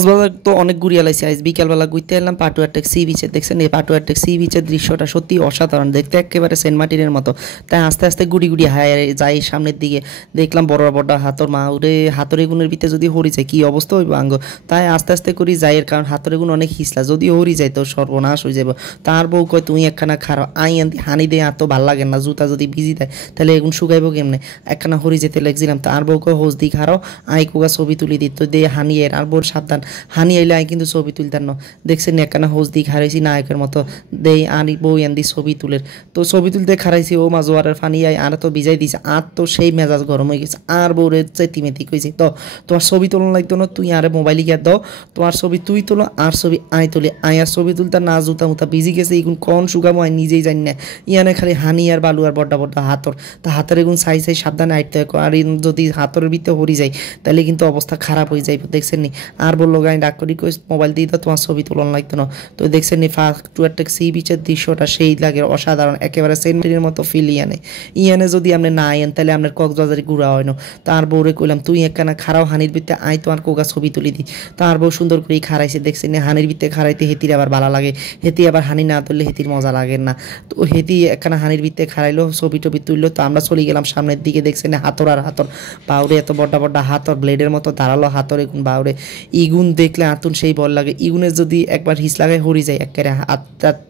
কক্সবাজার তো অনেক ঘুরিয়ে লাইছি আজ বিকালবেলা ঘুরতে এলাম পাটুয়ারটেক সি বিচে দেখছেন এই পাটুয়ারটেক সি বিচের দৃশ্যটা সত্যি অসাধারণ দেখতে একেবারে সেন্ট মার্টিনের মতো তাই আস্তে আস্তে গুড়ি গুড়ি হায় যাই সামনের দিকে দেখলাম বড় বড় হাতর মা উড়ে হাতরে গুণের ভিতরে যদি হরি যায় কি অবস্থা হইব আঙ্গ তাই আস্তে আস্তে করি যাই এর কারণ হাতরে গুণ অনেক হিসলা যদি হরি যায় তো সর্বনাশ হয়ে যাব তার বউ কয় তুমি একখানা খারাপ আই আনতি হানি দিয়ে এত ভাল লাগে না জুতা যদি ভিজি দেয় তাহলে এগুন শুকাইব কেমনে একখানা হরি যেতে লাগছিলাম তার বউ কয় হোস দি খারো আই কোগা ছবি তুলি দিত দিয়ে হানি এর আর বোর সাবধান হানি আইলে আই কিন্তু ছবি তুলতাম না দেখছেন একখানা হোস দি খারাইছি নায়কের মতো দেই আনি বউ আনদি ছবি তুলের তো ছবি তুলতে খারাইছি ও মা জোয়ারের ফানি আই আর তো ভিজাই দিছে আর তো সেই মেজাজ গরম হয়ে গেছে আর বউরে চেতিমেতি কইছে তো তোমার ছবি তোলা লাগতো না তুই আরে মোবাইল গিয়ে দাও তোমার ছবি তুই তোলো আর ছবি আই তুলি আই আর ছবি তুলতে না জুতা মুতা ভিজি গেছে এগুন কন শুকামো আই নিজেই জানি না ইয়ানে খালি হানি আর বালু আর বড্ডা বড্ডা হাতর তা হাতের এগুন সাই সাই সাবধানে আইতে হয় আর যদি হাতরের ভিতরে হরি যায় তাহলে কিন্তু অবস্থা খারাপ হয়ে যায় দেখছেন নি আর বললো গাই ডাক করি কই মোবাইল দিয়ে তো তোমার ছবি তোলন লাগতো না তো দেখছেন নি ফার্স্ট সি বিচের দৃশ্যটা সেই লাগে অসাধারণ একেবারে সেন্টারের মতো ফিল ইয়ানে যদি আপনি না আইন তাহলে আপনার কক্সবাজারে ঘুরা হয় না তার বউরে কইলাম তুই একখানা খারাও হানির ভিতরে আই তোমার কোকা ছবি তুলি দি তার বউ সুন্দর করে খারাইছে দেখছেন হানির ভিতরে খারাইতে হেতির আবার ভালো লাগে হেতি আবার হানি না তুললে হেতির মজা লাগে না তো হেতি একখানা হানির ভিতরে খারাইলো ছবি টবি তুললো তো আমরা চলে গেলাম সামনের দিকে দেখছেন হাতর আর হাতর বাউরে এত বড্ডা বড্ডা হাতর ব্লেডের মতো দাঁড়ালো হাতর এগুন বাউরে ইগুন দেখলে আতুন সেই বল লাগে ইগুনের যদি একবার হিস লাগায় হরি যায় একেবারে হাত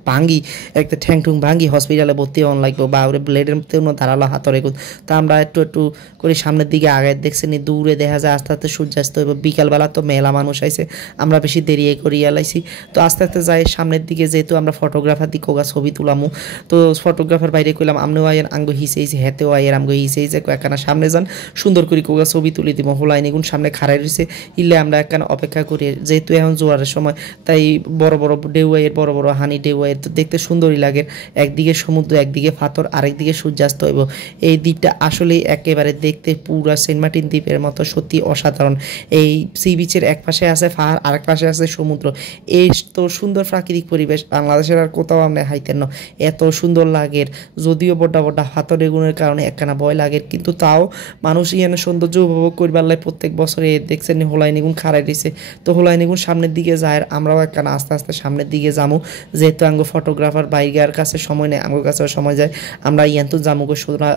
ভাঙ্গি একটা ঠ্যাং ঠুং ভাঙ্গি হসপিটালে ভর্তি হন লাগবে বাউরে ব্লেডের মতো দাঁড়ালো হাতর এগুন তা আমরা একটু একটু করে সামনের দিকে আগে দেখছেন দূরে দেখা যায় আস্তে আস্তে সূর্যাস্ত হইব বিকালবেলা তো মেলা মানুষ আইছে আমরা বেশি দেরি করিয়া লাইছি তো আস্তে আস্তে যাই সামনের দিকে যেহেতু আমরা ফটোগ্রাফার দিকে কোগা ছবি তুলামু তো ফটোগ্রাফার বাইরে কইলাম আমনেও আয়ের আঙ্গ হিসেইছে হেতেও আয়ের আমগো হিসেইছে একখানা সামনে যান সুন্দর করে কোগা ছবি তুলি দিব হোলাইন এগুন সামনে খাড়াই রয়েছে ইলে আমরা একখানা অপেক্ষা করি যেহেতু এখন জোয়ারের সময় তাই বড় বড় ঢেউয়ের বড় বড় হানি ঢেউয়ের তো দেখতে সুন্দরই লাগে একদিকে সমুদ্র একদিকে পাথর আরেকদিকে সূর্যাস্ত হইব এই দ্বীপটা আসলেই একেবারে দেখতে পুরা সেন্ট মার্টিন দ্বীপের মতো সত্যি অসাধারণ এই সি বিচের এক পাশে আছে পাহাড় আরেক পাশে আছে সমুদ্র এই তো সুন্দর প্রাকৃতিক পরিবেশ বাংলাদেশের আর কোথাও আমরা হাইতেন না এত সুন্দর লাগে যদিও বড্ডা বড্ডা হাতরের গুণের কারণে একখানা ভয় লাগে কিন্তু তাও মানুষ ইয়ানে সৌন্দর্য উপভোগ করবার লাই প্রত্যেক বছরে দেখছেন হোলাই নিগুন খাড়াই দিছে তো হোলাই নিগুন সামনের দিকে যায় আমরাও একখানা আস্তে আস্তে সামনের দিকে যাবো যেহেতু আঙ্গো ফটোগ্রাফার বাইরের কাছে সময় নেই আমার কাছেও সময় যায় আমরা ইয়ান্তু জামুগো সুতরাং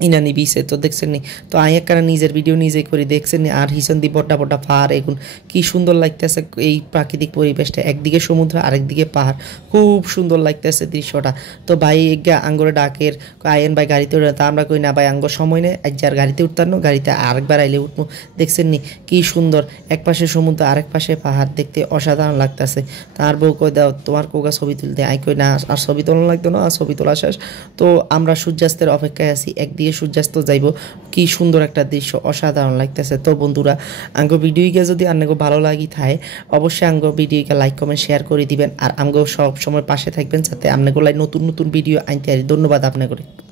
ইনানি বিছে তো দেখছেন নি তো আই একখানা নিজের ভিডিও নিজে করি দেখছেন নি আর হিসন দি বড্ডা বড্ডা পাহাড় এখন কি সুন্দর লাগতেছে এই প্রাকৃতিক পরিবেশটা একদিকে সমুদ্র আরেকদিকে পাহাড় খুব সুন্দর লাগতেছে দৃশ্যটা তো ভাই এগা আঙ্গরে ডাকের আইন ভাই গাড়িতে উঠে তা আমরা কই না ভাই আঙ্গ সময় নেই আজ আর গাড়িতে উঠতাম না গাড়িতে আরেকবার আইলে উঠবো দেখছেন নি কি সুন্দর এক পাশে সমুদ্র আরেক পাশে পাহাড় দেখতে অসাধারণ লাগতেছে তার বউ কই দাও তোমার কোগা ছবি তুলতে আই কই না আর ছবি তোলা লাগতো না আর ছবি তোলা শেষ তো আমরা সূর্যাস্তের অপেক্ষায় আছি একদিকে সূর্যাস্ত যাইব কি সুন্দর একটা দৃশ্য অসাধারণ লাগতেছে তো বন্ধুরা আঙ্গো ভিডিওকে যদি আপনাকে ভালো লাগি থাকে অবশ্যই আঙ্গো ভিডিওকে লাইক কমেন্ট শেয়ার করে দিবেন আর আমগো সব সময় পাশে থাকবেন যাতে আপনাকে নতুন নতুন ভিডিও আনতে পারি ধন্যবাদ আপনাকে।